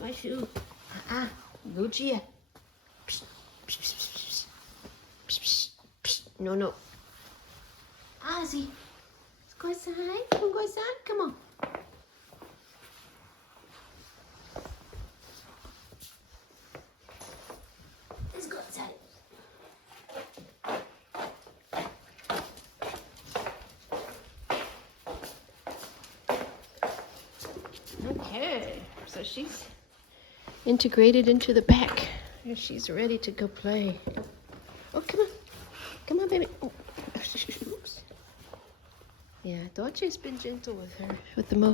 my shoe. Lucia. Psst, psst, psst, psst, psst, psst, psst. No, no. Ozzy, let's go outside. Come on, go outside. Come on. Let's go outside. Okay, so she's integrated into the back. And she's ready to go play. Oh, come on. Come on, baby. Oh. Oops. Yeah, Dolce's been gentle with her.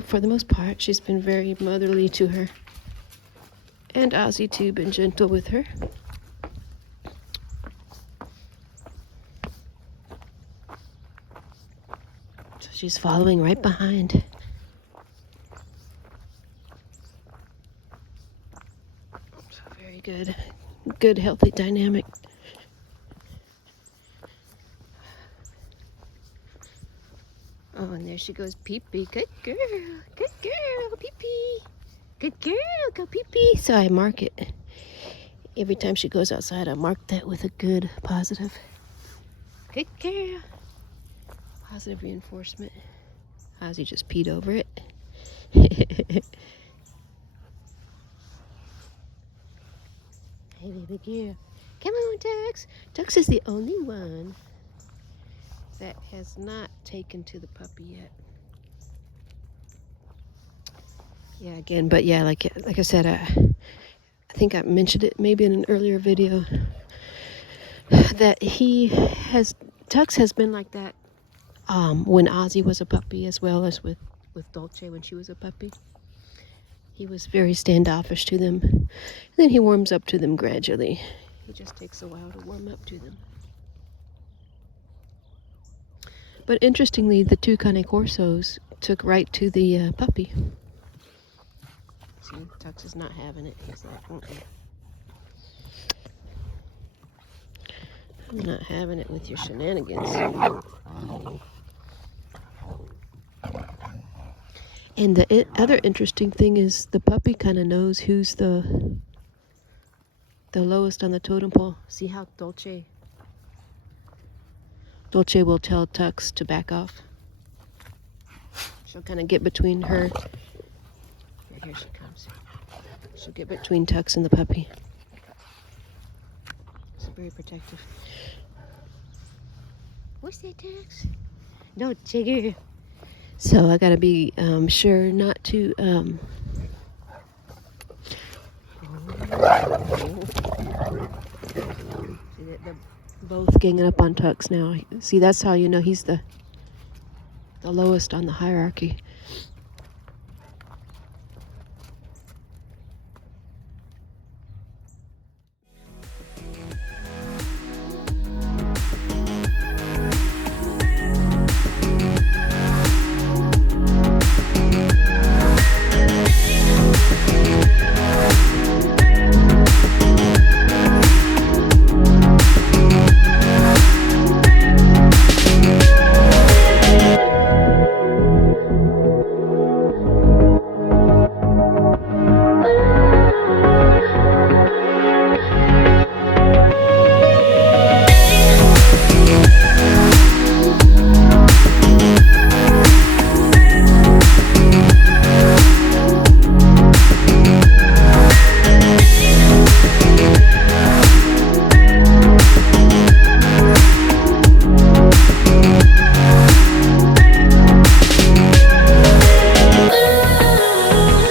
For the most part, she's been very motherly to her. And Ozzy, too, been gentle with her. So she's following right behind. So very good. Good, healthy dynamic. Oh, and there she goes, Pee-Pee. Good girl. Good girl, Pee-Pee. Good girl, go Pee-Pee. So I mark it. Every time she goes outside, I mark that with a good, positive. Good girl. Positive reinforcement. Ozzy just peed over it. Hey, baby girl. Come on, Tux. Tux is the only one that has not taken to the puppy yet. Yeah, again, but yeah, like I said, I think I mentioned it maybe in an earlier video that Tux has been like that when Ozzy was a puppy, as well as with Dolce when she was a puppy. He was very standoffish to them, and then he warms up to them gradually. It just takes a while to warm up to them. But interestingly, the two Cane Corsos took right to the puppy. See, Tux is not having it. He's like, I'm not having it with your shenanigans. And the other interesting thing is the puppy kind of knows who's the lowest on the totem pole. See how Dolce will tell Tux to back off. She'll kind of get between her. Here she comes. She'll get between Tux and the puppy. It's very protective. What's that, Tux? No, Jigger. So I gotta be sure not to. See that they're both ganging up on Tux now. See, that's how you know he's the lowest on the hierarchy.